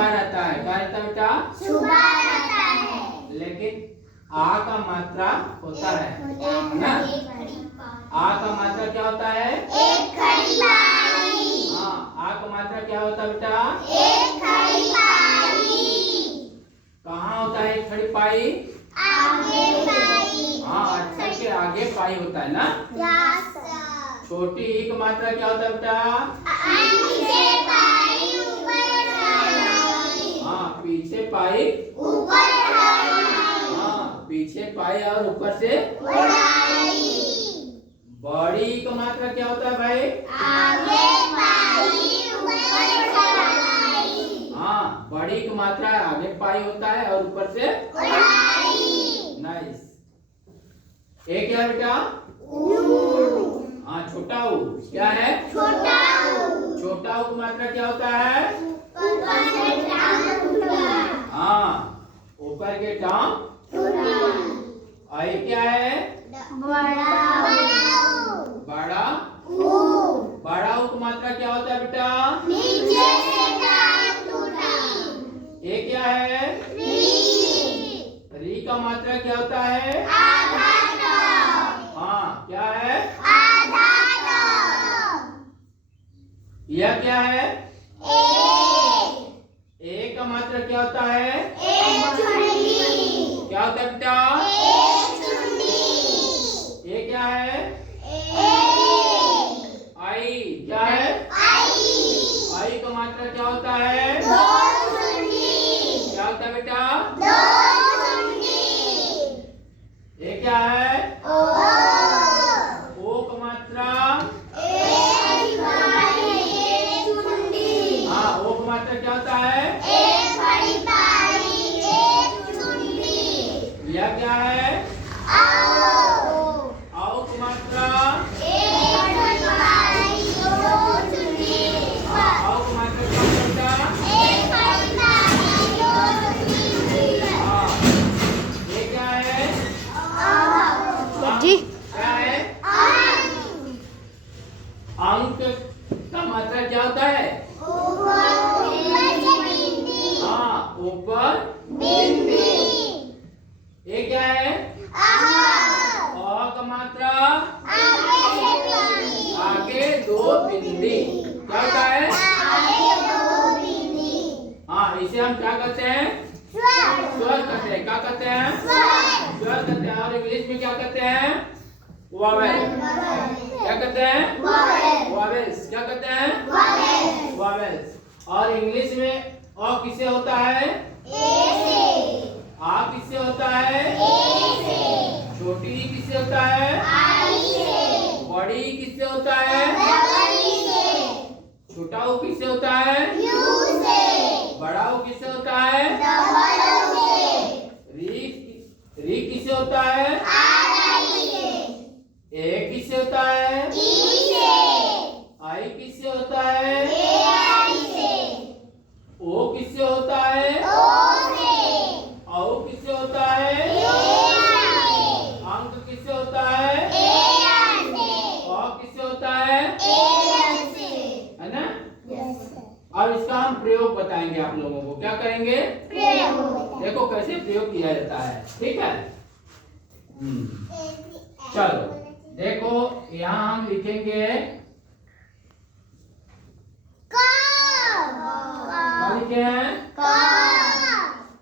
छुपा रहता है। क्या रहता है बेटा? छुपा रहता है। लेकिन आ का मात्रा होता है ना? आ का मात्रा क्या होता है? एक खड़ी पाई। हाँ, आ का मात्रा क्या होता है बेटा? एक खड़ी पाई। कहाँ होता है एक खड़ी पाई? आगे पाई। हाँ, अक्षर के आगे पाई होता है ना? छोटी ई का मात्रा क्या होता है बेटा? पीछे पाई ऊपर पाई। हाँ, पीछे पाई ऊपर पाई। हाँ, पीछे पाई और ऊपर से बढ़ाई। बड़ी ई का मात्रा क्या होता है भाई? आगे पाई ऊपर पाई। हाँ, बड़ी की मात्रा आगे पाई होता है और ऊपर से बढ़ाई। नाइस। ए क्या है बेटा? हाँ, छोटा ऊ क्या है? छोटा ऊ। छोटा ऊ की मात्रा क्या होता है? ऊपर से टांग टूटा। हाँ, ऊपर के टांग। आई क्या है? बड़ा बड़ा ऊ। बड़ा ऊ की मात्रा क्या होता है बेटा? नीचे से टांग टूटा। ए क्या है? री का मात्रा क्या होता है? आधा टॉप। हाँ, क्या है? आधा टॉप। यह क्या है? एक ए का मात्रा क्या होता है? चुंडी। क्या होता है बेटा? एक चुंडी। ए क्या है? आई क्या है? आई का मात्रा क्या होता है? दो चुंडी। क्या होता है बेटा? दो चुंडी। ए क्या है? ओ ओ का मात्रा। एक चुंडी। हाँ, ओ का मात्रा क्या होता है? एक बड़ी पाई। एक चुंडी। यह क्या है? आओ। आओ का मात्रा। एक बड़ी पाई। दो चुंडी। आओ का मात्रा क्या होता है बेटा? एक बड़ी पाई। दो चुंडी। हाँ, ये क्या है? जी। क्या है? अंक का मात्रा क्या होता है? हाँ, ऊपर बिंदी। ये क्या है? अ का मात्रा आगे दो बिंदी। क्या होता है? हाँ, इसे हम क्या कहते हैं? स्वर कहते हैं। क्या कहते हैं? स्वर कहते हैं। और इंग्लिश में क्या कहते हैं? वॉवेल। क्या कहते हैं? वॉवेल्स। क्या कहते हैं? वॉवेल्स। और इंग्लिश में अ किससे होता है? आ किससे होता है? छोटी ई किससे होता है? बड़ी ई किससे होता है? छोटा ऊ किससे होता है? बड़ा ऊ किससे होता है? री री किससे होता है? ए किससे होता है? आई किससे होता है? ओ किससे होता है? औ किससे होता है? अंक किससे होता है? अ किससे होता है ना? अब इसका हम प्रयोग बताएंगे आप लोगों को। क्या करेंगे? देखो कैसे प्रयोग किया जाता है। ठीक है, चलो देखो, यहाँ हम लिखेंगे क्या लिखे हैं?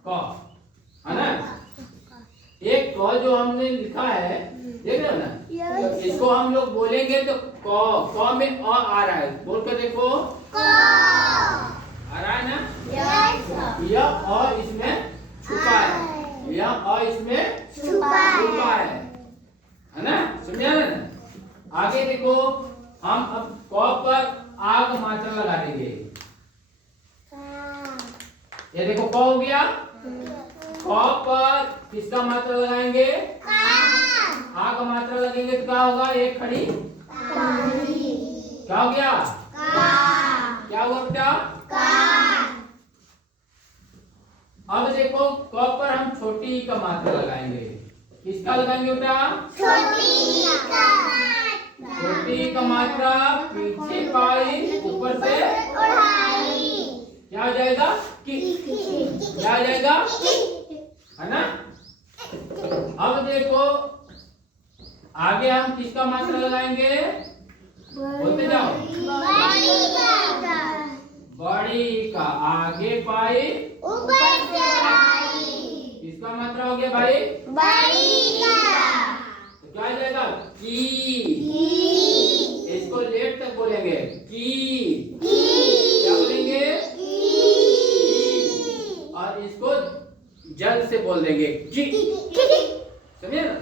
क, है ना? एक क जो हमने लिखा है, देख रहे हो ना? तो इसको हम लोग बोलेंगे तो क में अ आ रहा है। बोल कर देखो, आ रहा है ना? यह अ इसमें छुपा है। यह अ इसमें छुपा है ना? समझा ना? आगे देखो, हम अब क पर आ का मात्रा लगा देंगे। ये देखो क हो गया। क पर किसका मात्रा लगाएंगे? आ का मात्रा लगेंगे तो क्या होगा? एक खड़ी क्या हो गया? क्या हुआ बेटा? अब देखो क पर हम छोटी ई का मात्रा लगाएंगे। किसका लगाएंगे बेटा? छोटी ई का मात्रा पीछे पाई ऊपर से क्या हो जाएगा? कि। क्या हो जाएगा? है ना? अब देखो आगे हम किसका मात्रा लगाएंगे? बोलते जाओ। बड़ी का आगे पाई ऊपर से आई। किसका मात्रा हो गया भाई? बड़ी का। तो क्या हो जाएगा? की। इसको लेट तक बोलेंगे की। क्या बोलेंगे? और इसको जल्द से बोल देंगे की। समझे ना?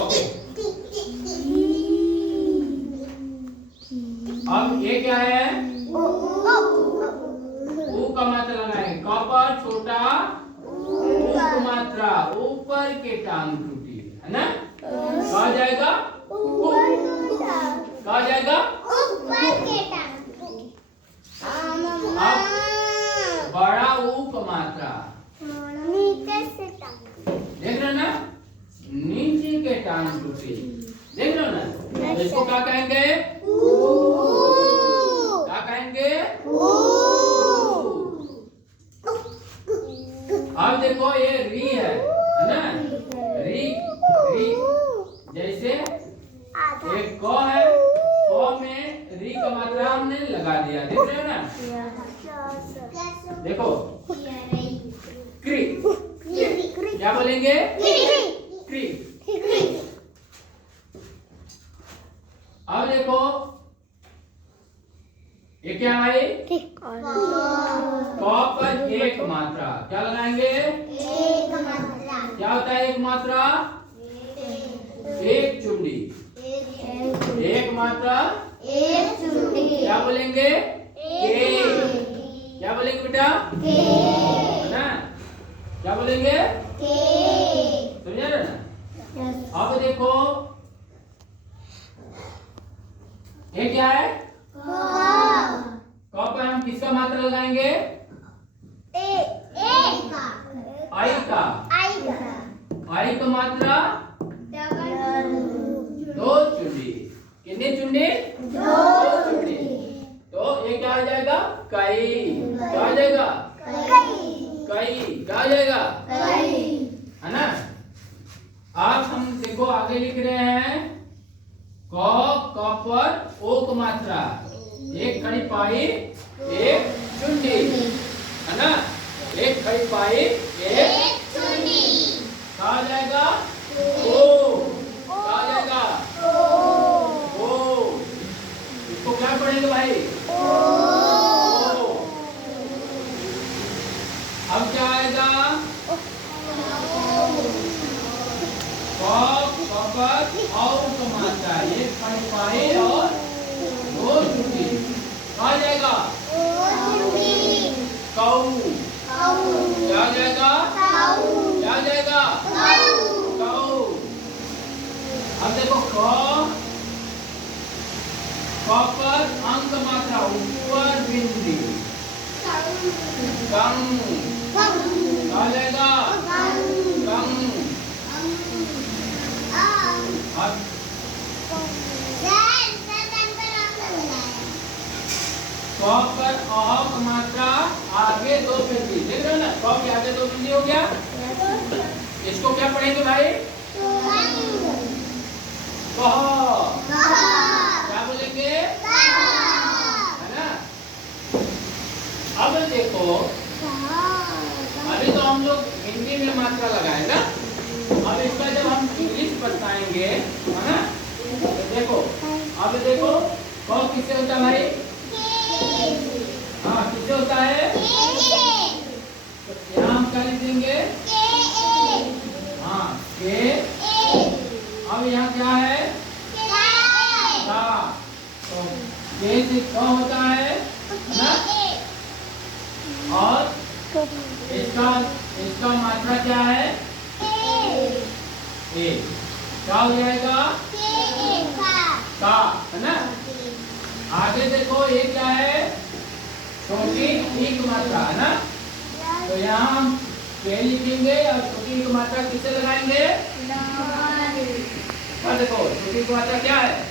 ओके। अब ये क्या है? ऊ का मात्रा लगाएंगे। क पर छोटा ऊ का मात्रा ऊपर के टांग टूटी, है ना? कहा जाएगा कहा जाएगा अब बड़ा ऊ का मात्रा देख रहे हो ना? नीचे के टांग टूटी, देख रहे हो ना? तो इसको क्या कहेंगे? क्या कहेंगे? अब देखो ये री है ना? री री जैसे एक क है, क में री का मात्रा हमने लगा दिया, देख रहे हो ना? देखो क्री, क्या बोलेंगे? क्री। अब देखो ये क्या है? क पर एक मात्रा, क्या लगाएंगे? क्या होता है एक मात्रा? एक चुंडी। एक मात्रा क्या बोलेंगे? के। क्या बोलेंगे बेटा? है ना? क्या बोलेंगे? समझा रहे ना? अब देखो ये क्या है? क पर हम किसका मात्रा लगाएंगे? आई का। आई का मात्रा दो चुंडी। कितनी चुंडी? दो चुंडी। तो ये क्या हो जाएगा? कई। क्या हो जाएगा? कई। क्या हो जाएगा? है ना? अब हम देखो आगे लिख रहे हैं क पर ओ का मात्रा एक खड़ी पाई एक चुंडी, है ना? एक खड़ी पाई एक चुंडी। कहा जाएगा? ओ। कहा जाएगा? ओ। इसको क्या पढ़ेंगे भाई? ओ। अब क्या आएगा? पर और का मात्रा एक खड़ी पाई और दो चुंडी, कहा जाएगा? कऊ। क्या हो जाएगा? क्या हो जाएगा? कऊ। अब देखो क पर अंक मात्रा ऊपर बिंदी कम, क्या हो जाएगा? कम। अब क पर अ का मात्रा आगे दो बिंदी, देख रहे हो ना? क के आगे दो बिंदी हो गया। इसको क्या पढ़ेंगे भाई? कह। क्या बोलेंगे? है ना? अब देखो अभी तो हम लोग हिंदी में मात्रा लगाए ना, अब इसका जब हम इंग्लिश बताएंगे, है ना? तो देखो अब देखो क किससे होता है भाई? हाँ किससे होता है? तो यहाँ हम क्या लिख देंगे? हाँ के। अब यहाँ क्या है? का। तो के से क होता है ना? और इसका इसका मात्रा क्या है? ए। क्या हो जाएगा? का, है ना? आगे देखो ये क्या है? छोटी ई की मात्रा, है ना? तो यहाँ हम के लिखेंगे और छोटी ई की मात्रा किससे लगाएंगे? हाँ देखो छोटी ई की मात्रा क्या है?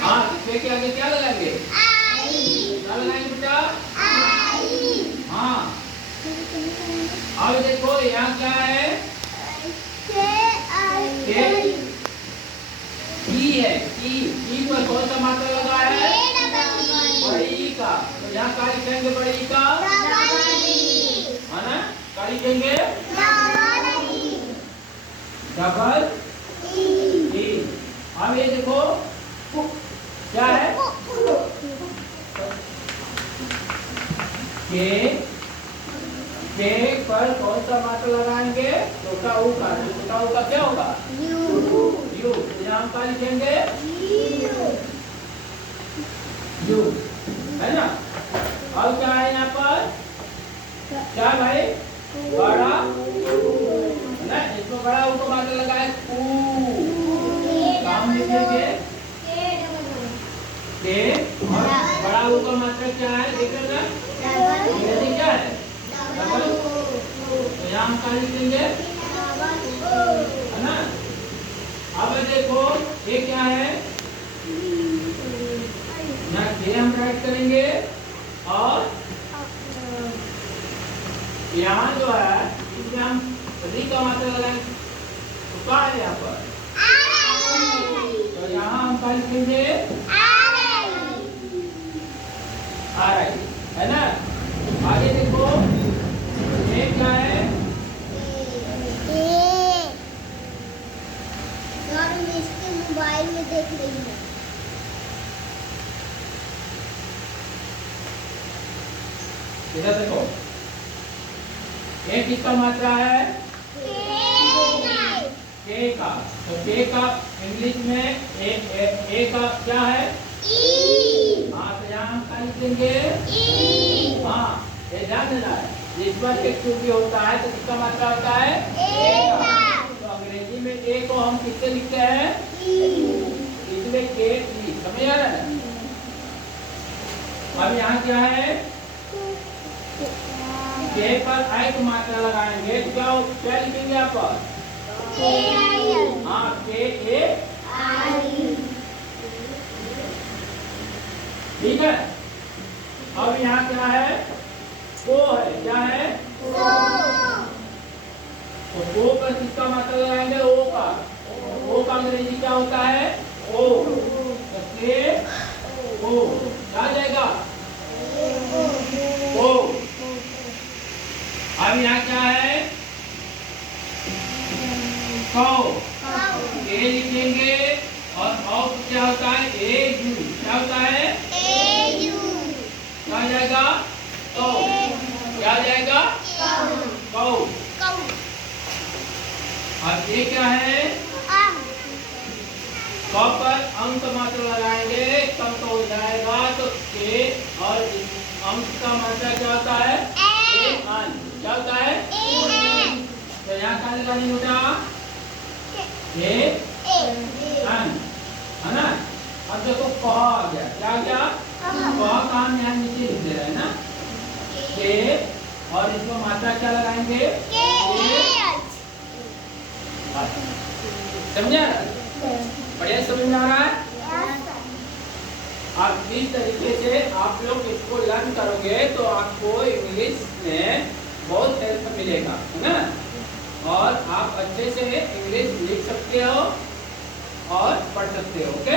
हाँ के आगे क्या लगाएंगे? क्या क्या लगाएंगे बेटा? आई। हाँ, अब देखो यहाँ क्या है? के आई। के की है, की पर कौन सा मात्रा लगा है? बड़े ई का। तो यहाँ क्या लिखेंगे बड़े ई का? है ना? क्या लिखेंगे? Double E. अब ये देखो क्या है? के पर कौन सा मात्रा लगाएंगे? छोटा ऊ का। छोटा ऊ का क्या होगा? यू। तो यहाँ हम क्या लिखेंगे? यू, है ना? अब क्या है यहाँ पर? क्या भाई? बड़ा है ना? इसमें बड़ा ऊ को मात्रा लगाए काम लिखेंगे के और बड़ा ऊ का मात्रा क्या है? देख रहे हैं? अंग्रेजी क्या है? डबल। तो यहाँ हम क्या लिखेंगे? है ना? अब देखो ये क्या है? यहाँ के हम राइट करेंगे और यहाँ जो है इसमें हम री का मात्रा लगाएंगे। तो क्या है यहाँ पर? तो यहाँ हम क्या लिखेंगे? है ना? आगे देखो ये क्या है? इसके मोबाइल में देख रही हूँ। इधर देखो ये किसका मात्रा है? के का। तो के का इंग्लिश में ए का क्या है? हाँ, तो यहाँ हम क्या लिखेंगे? हाँ, ये ध्यान देना है। इस पर एक चूंकि होता है तो किसका मात्रा होता है? ए का। तो अंग्रेजी में ए को हम किससे लिखते हैं? इसमें के ई। समझ आ रहा है? अब यहाँ क्या है? के पर आई की मात्रा लगाएंगे तो क्या लिखेंगे यहाँ पर? हाँ, के ए आई। ठीक है। अब यहाँ क्या है? को है। क्या है? तो को पर किसका मात्रा लगाएंगे? ओ का। ओ का अंग्रेजी क्या होता है? ओ। तो के ओ क्या आ जाएगा? ओ। अब यहाँ क्या है? कौ। ए लिखेंगे और औ क्या होता है? ए यू। क्या होता है? क्या आ जाएगा? कौ। क्या आ जाएगा? कौ। अब ये क्या है? क पर अंक मात्रा लगाएंगे तब तो हो जाएगा। तो के और अंक का मात्रा क्या होता है? एन। क्या होता है? तो यहाँ क्या लगानी होगा? एन, है ना? अब देखो क आ गया। क्या आ गया? क का हम यहाँ नीचे लिख दे रहे हैं ना? के और इसमें मात्रा क्या लगाएंगे? समझा? बढ़िया समझ में आ रहा है? आप इस तरीके से आप लोग इसको लर्न करोगे तो आपको इंग्लिश में बहुत हेल्प मिलेगा, है ना? और आप अच्छे से इंग्लिश लिख सकते हो और पढ़ सकते हो। ओके?